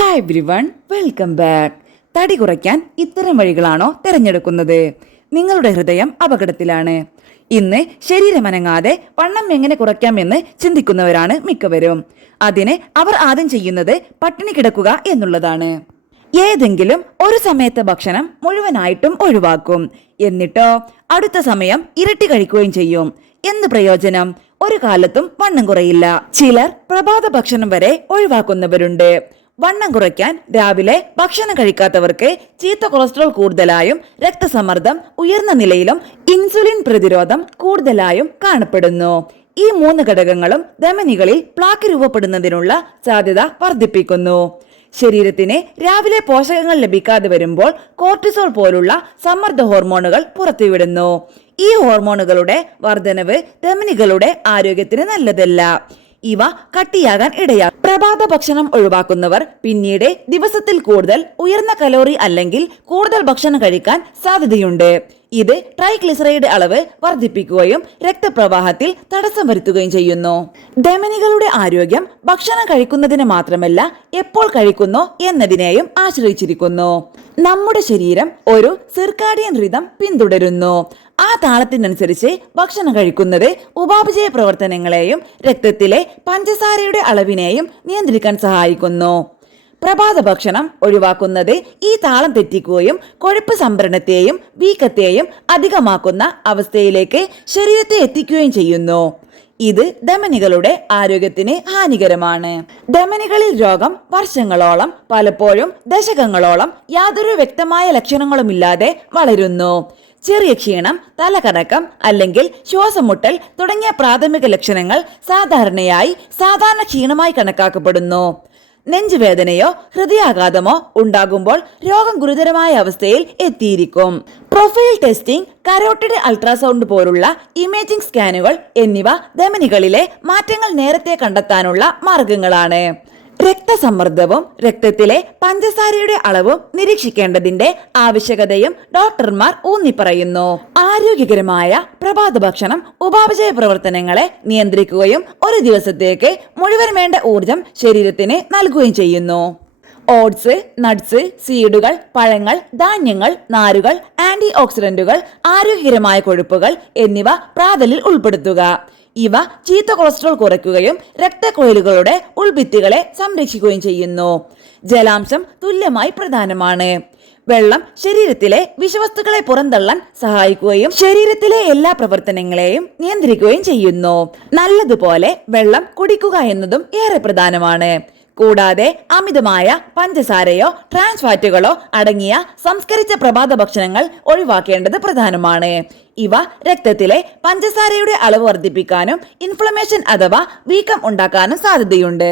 Hi everyone, welcome back. തടി കുറയ്ക്കാൻ ഇത്തരം വഴികളാണോ തിരഞ്ഞെടുക്കുന്നത്? നിങ്ങളുടെ ഹൃദയം അപകടത്തിലാണ്. ഇന്ന് ശരീരമനങ്ങാതെ വണ്ണം എങ്ങനെ കുറയ്ക്കാമെന്ന് ചിന്തിക്കുന്നവരാണ് മിക്കവരും. അതിന് അവർ ആദ്യം ചെയ്യുന്നത് പട്ടിണി കിടക്കുക എന്നുള്ളതാണ്. ഏതെങ്കിലും ഒരു സമയത്തെ ഭക്ഷണം മുഴുവനായിട്ടും ഒഴിവാക്കും. എന്നിട്ടോ അടുത്ത സമയം ഇരട്ടി കഴിക്കുകയും ചെയ്യും. എന്ത് പ്രയോജനം? ഒരു കാലത്തും വണ്ണം കുറയില്ല. ചിലർ പ്രഭാത ഭക്ഷണം വരെ ഒഴിവാക്കുന്നവരുണ്ട്. വണ്ണം കുറയ്ക്കാൻ രാവിലെ ഭക്ഷണം കഴിക്കാത്തവർക്ക് ചീത്ത കൊളസ്ട്രോൾ കൂടുതലായും രക്തസമ്മർദ്ദം ഉയർന്ന നിലയിലും ഇൻസുലിൻ പ്രതിരോധം കൂടുതലായും കാണപ്പെടുന്നു. ഈ 3 ഘടകങ്ങളും ധമനികളിൽ പ്ലാക്ക് രൂപപ്പെടുന്നതിനുള്ള സാധ്യത വർദ്ധിപ്പിക്കുന്നു. ശരീരത്തിന് രാവിലെ പോഷകങ്ങൾ ലഭിക്കാതെ വരുമ്പോൾ കോർട്ടിസോൾ പോലുള്ള സമ്മർദ്ദ ഹോർമോണുകൾ പുറത്തുവിടുന്നു. ഈ ഹോർമോണുകളുടെ വർധനവ് ധമനികളുടെ ആരോഗ്യത്തിന് നല്ലതല്ല. ഇവ കട്ടിയാകാൻ ഇടയാകും. പ്രഭാത ഭക്ഷണം ഒഴിവാക്കുന്നവർ പിന്നീട് ദിവസത്തിൽ കൂടുതൽ ഉയർന്ന കലോറി അല്ലെങ്കിൽ കൂടുതൽ ഭക്ഷണം കഴിക്കാൻ സാധ്യതയുണ്ട്. ഇത് ട്രൈഗ്ലിസറൈഡ് അളവ് വർദ്ധിപ്പിക്കുകയും രക്തപ്രവാഹത്തിൽ തടസ്സം വരുത്തുകയും ചെയ്യുന്നു. ധമനികളുടെ ആരോഗ്യം ഭക്ഷണം കഴിക്കുന്നതിന് മാത്രമല്ല, എപ്പോൾ കഴിക്കുന്നു എന്നതിനെയും ആശ്രയിച്ചിരിക്കുന്നു. നമ്മുടെ ശരീരം ഒരു സിർക്കാഡിയൻ റിതം പിന്തുടരുന്നു. ആ താളത്തിനനുസരിച്ച് ഭക്ഷണം കഴിക്കുന്നത് ഉപാപചയ പ്രവർത്തനങ്ങളെയും രക്തത്തിലെ പഞ്ചസാരയുടെ അളവിനെയും നിയന്ത്രിക്കാൻ സഹായിക്കുന്നു. പ്രഭാത ഭക്ഷണം ഒഴിവാക്കുന്നത് ഈ താളം തെറ്റിക്കുകയും കൊഴുപ്പ് സംഭരണത്തെയും വീക്കത്തെയും അധികമാക്കുന്ന അവസ്ഥയിലേക്ക് ശരീരത്തെ എത്തിക്കുകയും ചെയ്യുന്നു. ഇത് ധമനികളുടെ ആരോഗ്യത്തിന് ഹാനികരമാണ്. ധമനികളിൽ രോഗം വർഷങ്ങളോളം, പലപ്പോഴും ദശകങ്ങളോളം യാതൊരു വ്യക്തമായ ലക്ഷണങ്ങളുമില്ലാതെ വളരുന്നു. ചെറിയ ക്ഷീണം, തലകറക്കം അല്ലെങ്കിൽ ശ്വാസമുട്ടൽ തുടങ്ങിയ പ്രാഥമിക ലക്ഷണങ്ങൾ സാധാരണ ക്ഷീണമായി കണക്കാക്കപ്പെടുന്നു. നെഞ്ചുവേദനയോ ഹൃദയാഘാതമോ ഉണ്ടാകുമ്പോൾ രോഗം ഗുരുതരമായ അവസ്ഥയിൽ എത്തിയിരിക്കും. പ്രൊഫൈൽ ടെസ്റ്റിംഗ്, കരോട്ടിഡ് അൾട്രാസൗണ്ട് പോലുള്ള ഇമേജിംഗ് സ്കാനുകൾ എന്നിവ ധമനികളിലെ മാറ്റങ്ങൾ നേരത്തെ കണ്ടെത്താനുള്ള മാർഗങ്ങളാണ്. രക്തസമ്മർദ്ദവും രക്തത്തിലെ പഞ്ചസാരയുടെ അളവും നിരീക്ഷിക്കേണ്ടതിന്റെ ആവശ്യകതയും ഡോക്ടർമാർ ഊന്നിപ്പറയുന്നു. ആരോഗ്യകരമായ പ്രഭാത ഭക്ഷണം ഉപാപചയ പ്രവർത്തനങ്ങളെ നിയന്ത്രിക്കുകയും ഒരു ദിവസത്തേക്ക് മുഴുവൻ വേണ്ട ഊർജം ശരീരത്തിന് നൽകുകയും ചെയ്യുന്നു. ഓട്സ്, നട്ട്സ്, സീഡുകൾ, പഴങ്ങൾ, ധാന്യങ്ങൾ, നാരുകൾ, ആന്റി ഓക്സിഡന്റുകൾ, ആരോഗ്യകരമായ കൊഴുപ്പുകൾ എന്നിവ പ്രാതലിൽ ഉൾപ്പെടുത്തുക. ഇവ ചീത്ത കൊളസ്ട്രോൾ കുറയ്ക്കുകയും രക്തക്കുഴലുകളുടെ ഉൾഭിത്തികളെ സംരക്ഷിക്കുകയും ചെയ്യുന്നു. ജലാംശം തുല്യമായി പ്രധാനമാണ്. വെള്ളം ശരീരത്തിലെ വിഷവസ്തുക്കളെ പുറന്തള്ളാൻ സഹായിക്കുകയും ശരീരത്തിലെ എല്ലാ പ്രവർത്തനങ്ങളെയും നിയന്ത്രിക്കുകയും ചെയ്യുന്നു. നല്ലതുപോലെ വെള്ളം കുടിക്കുക എന്നതും ഏറെ പ്രധാനമാണ്. കൂടാതെ അമിതമായ പഞ്ചസാരയോ ട്രാൻസ് ഫാറ്റുകളോ അടങ്ങിയ സംസ്കരിച്ച പ്രഭാത ഭക്ഷണങ്ങൾ ഒഴിവാക്കേണ്ടത് പ്രധാനമാണ്. ഇവ രക്തത്തിലെ പഞ്ചസാരയുടെ അളവ് വർദ്ധിപ്പിക്കാനും ഇൻഫ്ലമേഷൻ അഥവാ വീക്കം ഉണ്ടാക്കാനും സാധ്യതയുണ്ട്.